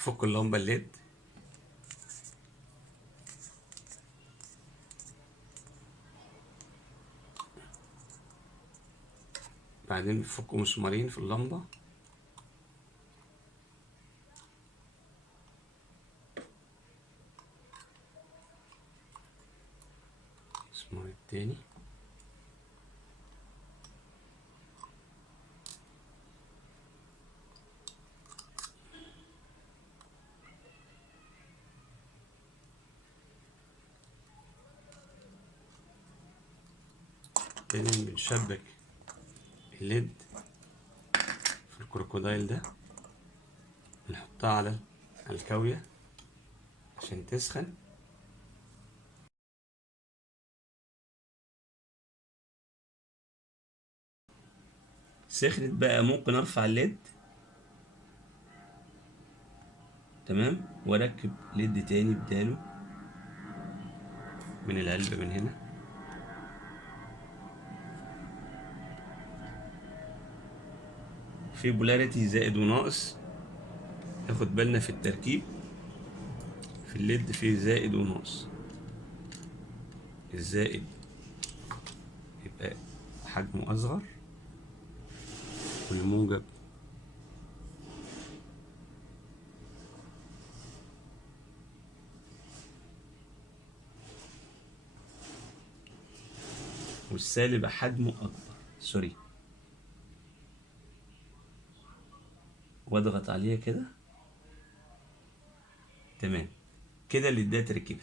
نفك اللمبة الليد. بعدين نفك مسمارين في اللمبة. المسمار التاني. بعدين بنشبك الليد في الكروكودايل ده، بنحطها على الكاوية عشان تسخن. سخنت بقى، ممكن ارفع الليد تمام واركب ليد تاني بداله من العلبة من هنا. في بولاريتي زائد وناقص، ناخد بالنا في التركيب. في الليد في زائد وناقص. الزائد يبقى حجمه اصغر، والموجب والسالب حجمه اكبر. سوري، واضغط عليها كده. تمام كده الليدات ركبت.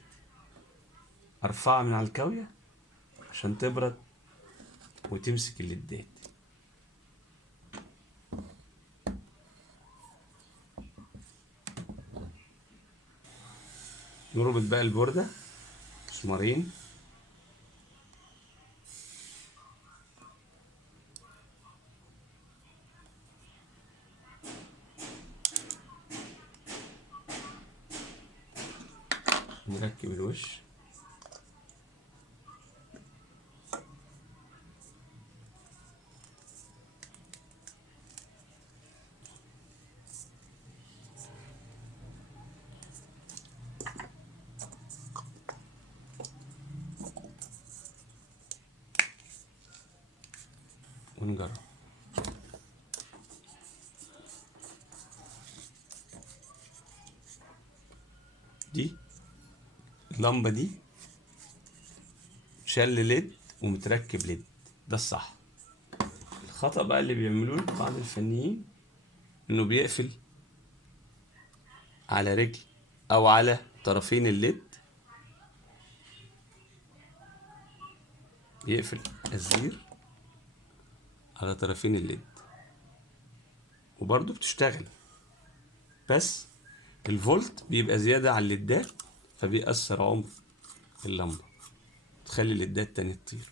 ارفعها من على الكاوية عشان تبرد وتمسك الليدات. نربط بقى البوردة مسمارين. نركب الوش. ونجرب. دي اللمبة دي شل ليد ومتركب ليد، ده الصح. الخطأ بقى اللي بيعملوه بعض الفنيين انه بيقفل على رجل او على طرفين الليد، يقفل الزير على طرفين الليد وبرضه بتشتغل، بس الفولت بيبقى زيادة على الليدات فبيأثر عمر اللمبة، تخلي الليدات تاني تطير.